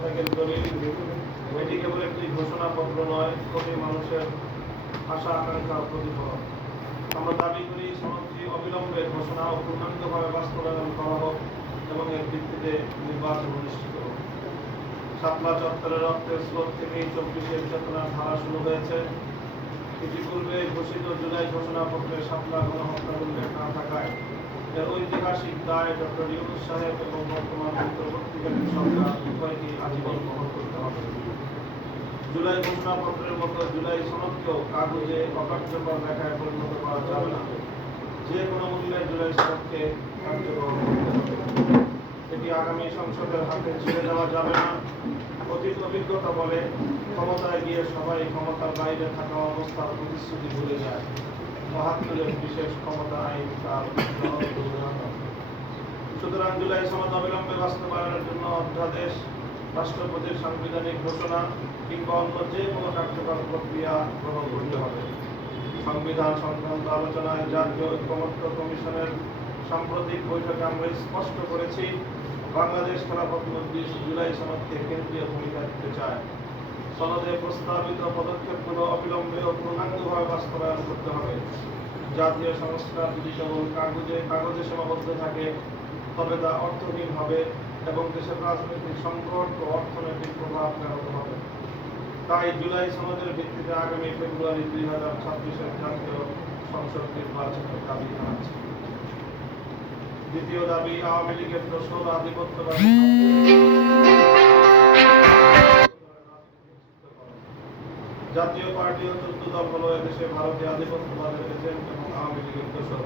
ত্যাগের দলিল। এটি কেবল একটি ঘোষণাপত্র নয়, কোটি মানুষের আশা আকাঙ্ক্ষার প্রতিফলন। আমরা দাবি করি সনদটি অবিলম্বে ঘোষণা ও পূর্ণাঙ্গভাবে বাস্তবায়ন করা হোক এবং এর ভিত্তিতে নির্বাচন অনুষ্ঠিত হোক। শাপলা চত্বরের রক্তের স্রোত থেকেই 24-এর চেতনার ধারা শুরু হয়েছে। ইতিপূর্বে ঘোষিত জুলাই ঘোষণাপত্রে শাপলা গণহত্যার উল্লেখ না থাকায় এর ঐতিহাসিক দায় ডক্টর ইউনূস সাহেব এবং বর্তমান অন্তর্বর্তীকালীন সরকার উভয়কেই আজীবন বহন করতে হবে। জুলাই ঘোষণাপত্রের মতো জুলাই সনদকেও কাগজে অকার্যকর লেখায় পরিণত করা যাবে না। যে কোনো মূল্যে জুলাই সনদকে কার্যকর করতে হবে। এটি আগামী সংসদের হাতে ছেড়ে দেওয়া যাবে না। অতীত অভিজ্ঞতা বলে ক্ষমতায় গিয়ে সবাই ক্ষমতার বাইরে থাকা অবস্থার প্রতিশ্রুতি ভুলে যায়। ৭২-এর বিশেষ ক্ষমতা আইন তার সুতরাং জুলাই সনদ অবিলম্বে বাস্তবায়নের জন্য অধ্যাদেশ, রাষ্ট্রপতির সাংবিধানিক ঘোষণা কিংবা অন্য যে কোনো কার্যকর প্রক্রিয়া গ্রহণ করতে হবে। সংবিধান সংক্রান্ত আলোচনায় জাতীয় ঐক্যমত্য কমিশনের সাম্প্রতিক বৈঠকে আমরা স্পষ্ট করেছি, বাংলাদেশ খেলাফত মজলিস জুলাই সনদকে কেন্দ্রীয় ভূমিকা দিতে চায়। সনদে প্রস্তাবিত পদক্ষেপগুলো অবিলম্বে ও পূর্ণাঙ্গভাবে বাস্তবায়ন করতে হবে। জাতীয় সংস্কার যদি কেবল কাগজে সীমাবদ্ধ থাকে তবে তা অর্থহীন হবে এবং দেশের রাজনৈতিক সংকট ও অর্থনৈতিক প্রভাব ব্যাহত হবে। তাই জুলাই সনদের ভিত্তিতে আগামী ফেব্রুয়ারি 2026-এর জাতীয় সংসদ নির্বাচনের দাবি জানাচ্ছি। দ্বিতীয় দাবি, আওয়ামী লীগের দোসর আধিপত্যবাদী জাতীয় পার্টি ও 14 দল হলো এদেশে ভারতীয় আধিপত্যবাদের এজেন্ট এবং আওয়ামী লীগের দোসর।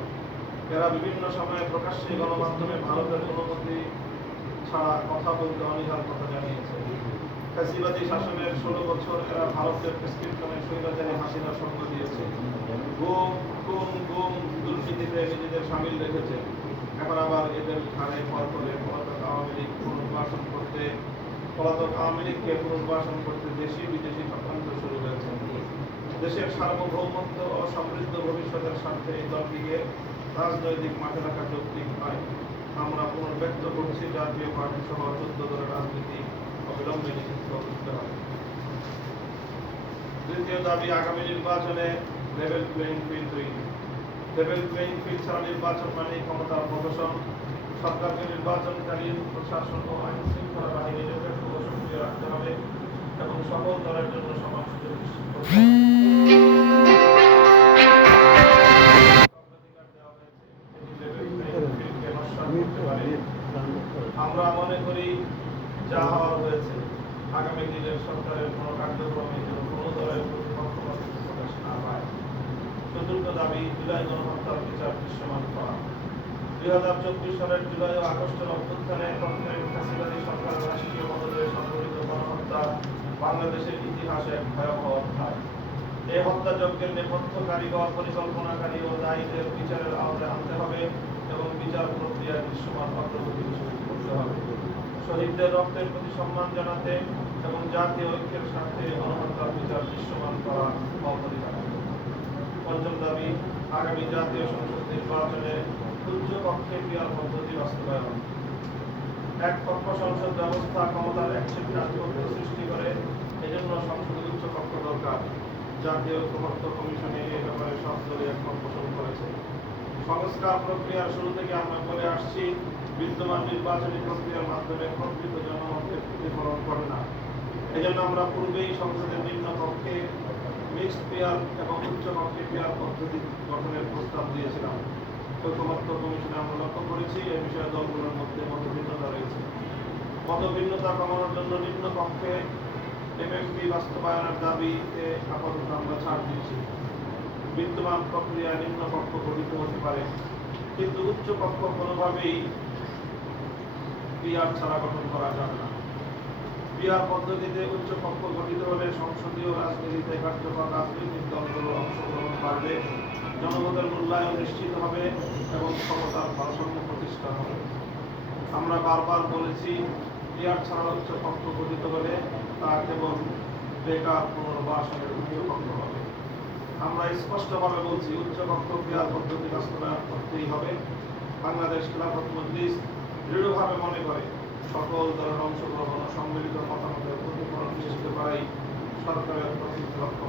এরা বিভিন্ন সময়ে প্রকাশ্যে গণমাধ্যমে ভারতের অনুমতি ছাড়া কথা বলতে অনীহার কথা জানিয়েছে। ফ্যাসিবাদী শাসনের 16 বছর এরা ভারতের প্রেসক্রিপশনে স্বৈরাচারী হাসিনা সঙ্গ দিয়েছে। গুম, খুন, গুম, দুর্নীতিতে নিজেদের সামিল রেখেছে। এখন আবার এদের ঘাড়ে ভর করে পলাতক আওয়ামী লীগকে পুনর্বাসন করতে দেশি বিদেশি চক্রান্ত শুরু হয়েছে। দেশের সার্বভৌমত্ব ও সমৃদ্ধ ভবিষ্যতের স্বার্থে এই দলটিকে রাজনৈতিক মাঠে রাখা যৌক্তিক নয়। আমরা পুনর্ব্যক্ত করছি, জাতীয় পার্টি সহ 14 দলের রাজনীতি অবিলম্বে নিষিদ্ধ করতে হবে। তৃতীয় দাবি, আগামী নির্বাচনে লেভেল প্লেইং ফিল্ড তৈরি। লেভেল প্লেইং ফিল্ড ছাড়া নির্বাচন মানে ক্ষমতার প্রদর্শন। সরকারকে নির্বাচনকালীন প্রশাসন ও আইন শৃঙ্খলা বাহিনী নিরপেক্ষ ও সক্রিয় রাখতে হবে এবং সকল দলের জন্য সমান সুযোগ নিশ্চিত করতে হবে। আমরা মনে করি যা হওয়ার হয়েছে, আগামী দিনের সরকারের কোন কার্যক্রমে যেন কোনো দলের পক্ষপাত প্রকাশ না পায়। চতুর্থ দাবি, জুলাই গণহত্যার বিচার দৃশ্যমান করা। 2024 সালের জুলাই ও আগস্টের অভ্যুত্থানে ফ্যাসিবাদী সরকারের রাষ্ট্রীয় মদদে সংঘটিত গণহত্যা বাংলাদেশের ইতিহাসে এক ভয়াবহ অধ্যায়। এই হত্যাযজ্ঞের নেপথ্যকারী বা পরিকল্পনাকারী ও দায়ীদের বিচারের আওতায় আনতে হবে এবং বিচার প্রক্রিয়ায় দৃশ্যমান অগ্রগতি নিশ্চিত করতে হবে। শহীদদের রক্তের প্রতি সম্মান জানাতে এবং জাতীয় ঐক্যের স্বার্থে গণহত্যার বিচার দৃশ্যমান করা অপরিহার্য। পঞ্চম দাবি, আগামী জাতীয় সংসদ নির্বাচনে উচ্চ কক্ষে পিয়ার পদ্ধতি বাস্তবায়ন। এক কক্ষ সংসদ ব্যবস্থা ক্ষমতার একচেটিয়া আধিপত্য সৃষ্টি করে, এজন্য সংসদে উচ্চ কক্ষ দরকার। জাতীয় ঐক্যমত্য কমিশনে এই ব্যাপারে সব দলই একমত পোষণ করেছে। সংস্কার প্রক্রিয়ার শুরু থেকে আমরা বলে আসছি, বিদ্যমান নির্বাচনী প্রক্রিয়ার মাধ্যমে প্রকৃত জনমতের প্রতিফলন করে না। এজন্য আমরা পূর্বেই সংসদের নিম্ন কক্ষে মিক্সড পেয়ার এবং উচ্চ কক্ষে পেয়ার পদ্ধতি গঠনের প্রস্তাব দিয়েছিলাম। ঐক্যমত্য কমিশনে আমরা লক্ষ্য করেছি এ বিষয়ে দলগুলোর মধ্যে মতভিন্নতা রয়েছে। মতভিন্নতা কমানোর জন্য নিম্ন কক্ষে এমএমপি বাস্তবায়নের দাবিতে আপাতত আমরা ছাড় দিচ্ছি। বিদ্যমান প্রক্রিয়া নিম্ন কক্ষ গঠিত হতে পারে, কিন্তু উচ্চ কক্ষ কোনোভাবেই পিআর ছাড়া গঠন করা যাবে না। পিআর পদ্ধতিতে উচ্চ কক্ষ গঠিত হলে সংসদীয় রাজনীতিতে কার্যকর রাজনৈতিক দলগুলোর অংশগ্রহণ বাড়বে, জনগণের মূল্যায়ন নিশ্চিত হবে এবং ক্ষমতার ভারসাম্য প্রতিষ্ঠা হবে। আমরা বারবার বলেছি, পিআর ছাড়া উচ্চ কক্ষ গঠিত হলে তা কেবল বেকার পুনর্বাসনের উচ্চ কক্ষ হবে। আমরা স্পষ্টভাবে বলছি, উচ্চ কক্ষ পিআর পদ্ধতি বাস্তবায়ন করতেই হবে। বাংলাদেশ খেলাফত মজলিস দৃঢ়ভাবে মনে করে সকল দলের অংশগ্রহণ ও সম্মিলিত সরকারের 25 লক্ষ